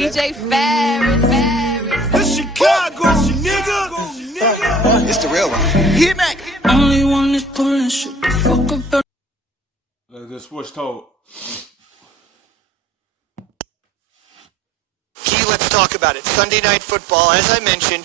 DJ Ferris. The Chicago, nigga. It's the real one. Hit me. Only one is pulling shit the fuck up. Let's get sports talk. Let's talk about it. Sunday Night Football, as I mentioned,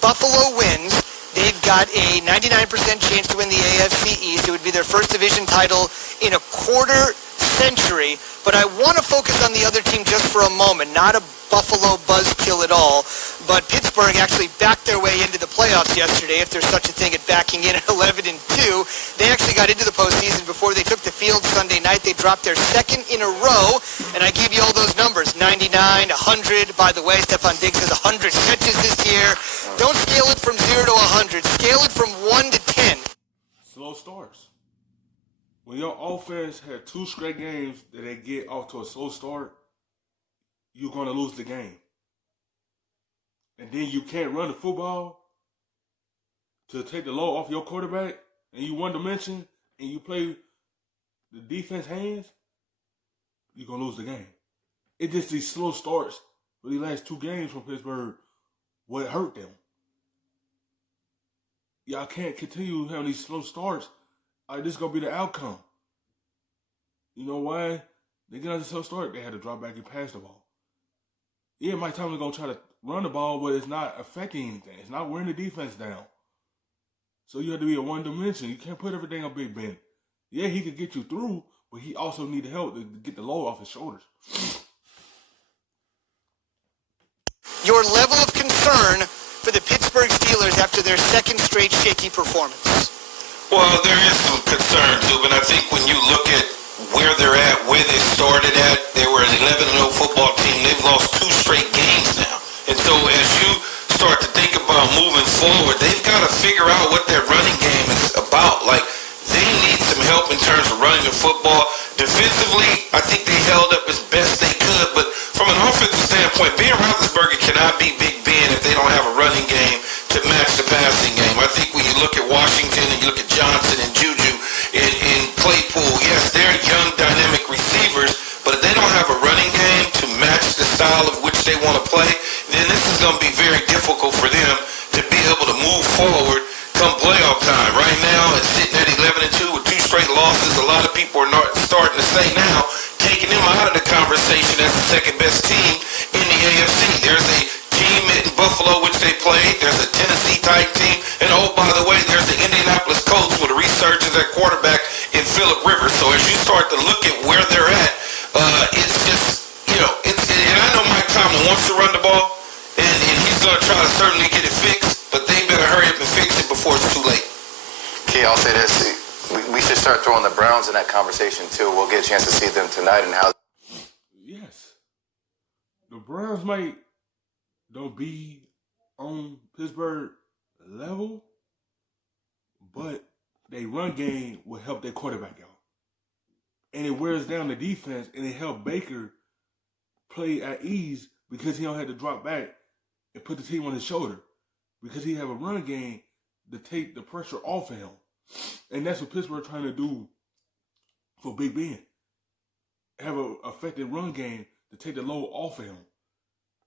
Buffalo wins. They've got a 99% chance to win the AFC East. It would be their first division title in a quarter century. But I want to focus on the other team just for a moment. Not a Buffalo buzzkill at all. But Pittsburgh actually backed their way into the playoffs yesterday, if there's such a thing at backing in at 11-2. They actually got into the postseason before they took the field Sunday night. They dropped their second in a row, and I gave you all those numbers, 99, 100. By the way, Stephon Diggs has 100 catches this year. Don't scale it from 0 to 100. Scale it from 1 to 10. Slow starts. When your offense had 2 straight games that they get off to a slow start, you're going to lose the game. And then you can't run the football to take the load off your quarterback, and you one dimension, and you play the defense hands, you're going to lose the game. It just these slow starts for these last 2 games from Pittsburgh, what hurt them. Y'all can't continue having these slow starts. This is going to be the outcome. You know why? They get on the slow start, they had to drop back and pass the ball. Yeah, Mike Tomlin's going to try to run the ball, but it's not affecting anything. It's not wearing the defense down. So you have to be a one dimension. You can't put everything on Big Ben. Yeah, he could get you through, but he also need the help to get the load off his shoulders. Your level of concern for the Pittsburgh Steelers after their second straight shaky performance. Well, there is some concern, too, but I think when you look at where they're at, where they started at, they were an 11-0 football team. They've lost 2 straight games now. And so as you start to think about moving forward, they've got to figure out what their running game is about. Like, they need some help in terms of running the football. Defensively, I think they held up as best they could, but from an offensive standpoint, Ben Roethlisberger cannot be Big Ben if they don't have a running game to match the passing game. I think when you look at Washington and you look at Johnson and Juju and Claypool, yes, they're young, dynamic receivers, but if they don't have a running game to match the style of which they want to play, then this is going to be very difficult for them to be able to move forward come playoff time. Right now, it's sitting at 11-2 with 2 straight losses. A lot of people are not starting to say now, taking them out of the conversation as the second best team in the AFC. There's a team in Buffalo which they played. There's a Tennessee-type team. And oh, by the way, there's the Indianapolis Colts with a resurgence at quarterback in Phillip Rivers. So as you start to look at where they're at, it's just, you know, and I know Mike Tomlin wants to run the ball, and he's going to try to certainly get it fixed, but they better hurry up and fix it before it's too late. Key, I'll say this. We should start throwing the Browns in that conversation, too. We'll get a chance to see them tonight and how... Yes. The Browns might don't be on Pittsburgh level, but they run game will help their quarterback out. And it wears down the defense, and it helped Baker play at ease because he don't have to drop back and put the team on his shoulder, because he have a run game to take the pressure off of him. And that's what Pittsburgh trying to do for Big Ben. Have an effective run game to take the load off of him.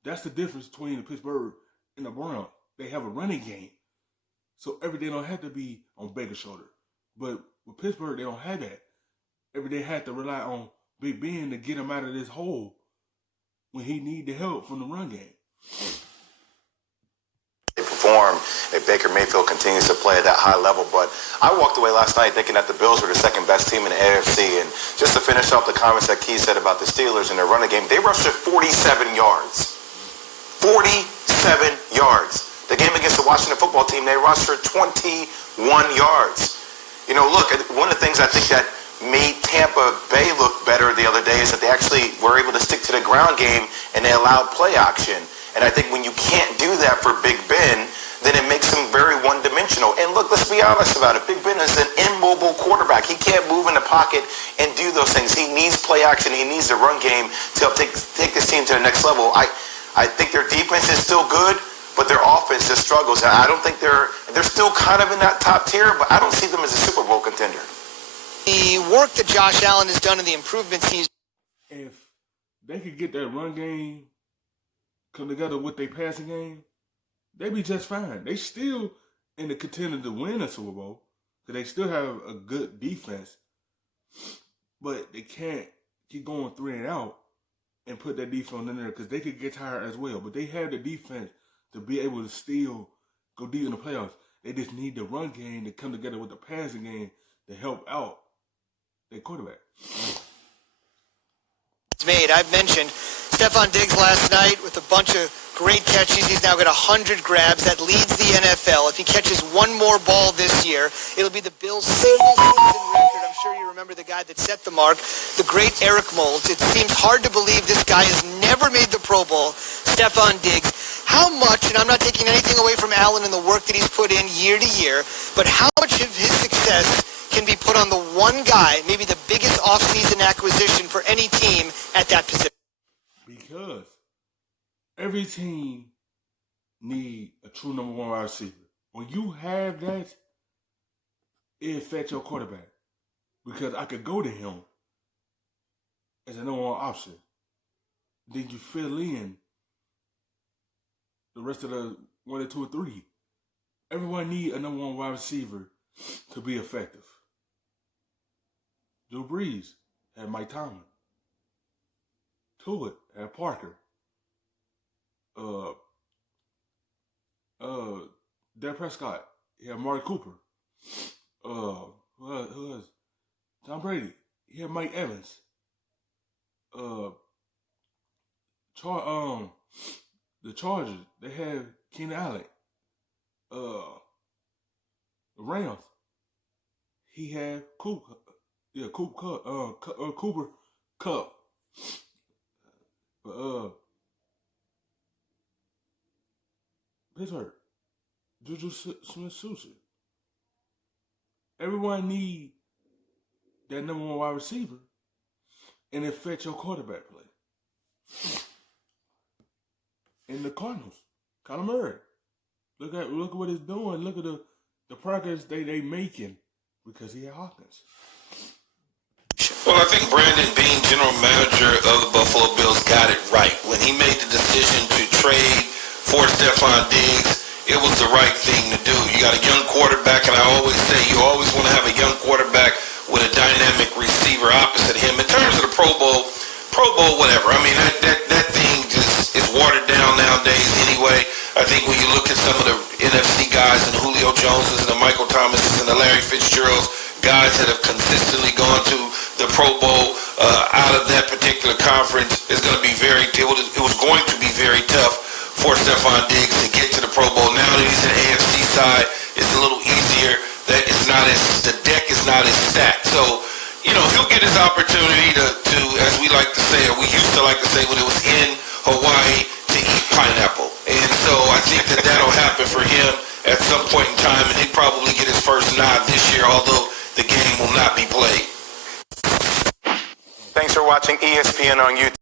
That's the difference between the Pittsburgh and the Browns. They have a running game, so everything don't have to be on Baker's shoulder. But with Pittsburgh, they don't have that. Every day had to rely on Big Ben to get him out of this hole when he need the help from the run game. They perform if Baker Mayfield continues to play at that high level. But I walked away last night thinking that the Bills were the second best team in the AFC. And just to finish off the comments that Keith said about the Steelers and their running game, they rushed for 47 yards. 47 yards. The game against the Washington football team, they rushed for 21 yards. You know, look, one of the things I think that made Tampa Bay look better the other day is that they actually were able to stick to the ground game and they allowed play action. And I think when you can't do that for Big Ben, then it makes him very one-dimensional. And look, let's be honest about it. Big Ben is an immobile quarterback. He can't move in the pocket and do those things. He needs play action. He needs the run game to help take this team to the next level. I think their defense is still good, but their offense just struggles. And I don't think they're still kind of in that top tier, but I don't see them as a Super Bowl contender. The work that Josh Allen has done and the improvements he's... If they could get that run game come together with their passing game, they be just fine. They still in the contender to win a Super Bowl. Because they still have a good defense. But they can't keep going 3 and out and put that defense in there because they could get tired as well. But they have the defense to be able to still go deep in the playoffs. They just need the run game to come together with the passing game to help out their quarterback. It's made. I've mentioned Stephon Diggs last night with a bunch of great catches. He's now got 100 grabs. That leads the NFL. If he catches one more ball this year, it'll be the Bills' single season record. I'm sure you remember the guy that set the mark, the great Eric Moulds. It seems hard to believe this guy has never made the Pro Bowl, Stephon Diggs. How much, and I'm not taking anything away from Allen and the work that he's put in year to year, but how much of his success can be put on the one guy, maybe the biggest offseason acquisition for any team at that position? Because every team need a true number one wide receiver. When you have that, it affects your quarterback. Because I could go to him as a number one option. Then you fill in the rest of the 1 or 2 or 3. Everyone need a number one wide receiver to be effective. Drew Brees had Mike Tomlin. Tua had Parker. Dak Prescott, he had Mark Cooper. Who else? Tom Brady, he had Mike Evans. The Chargers, they had Keenan Allen. The Rams, he had Cooper Kupp. But Pittsburgh, Juju Smith-Schuster. Everyone need that number one wide receiver, and it affects your quarterback play. And the Cardinals, Kyler Murray. Look at what he's doing. Look at the progress they making because he had Hopkins. Well, I think Brandon Beane, general manager of the Buffalo Bills, got it right. When he made the decision to trade for Stephon Diggs, it was the right thing to do. You got a young quarterback, and I always say you always want to have a young quarterback with a dynamic receiver opposite him. In terms of the Pro Bowl, whatever. I mean, that thing just is watered down nowadays anyway. I think when you look at some of the NFC guys and the Julio Joneses and the Michael Thomases and the Larry Fitzgeralds, guys that have consistently gone to the Pro Bowl out of that particular conference, is going to be it was going to be very tough for Stephon Diggs to get to the Pro Bowl. Now that he's in the AFC side, it's a little easier. That the deck is not as stacked. So, he'll get his opportunity to, as we like to say, or we used to like to say when it was in Hawaii, to eat pineapple. And so I think that'll happen for him at some point in time, and he'll probably get his first nod this year, although the game will not be played. Thanks for watching ESPN on YouTube.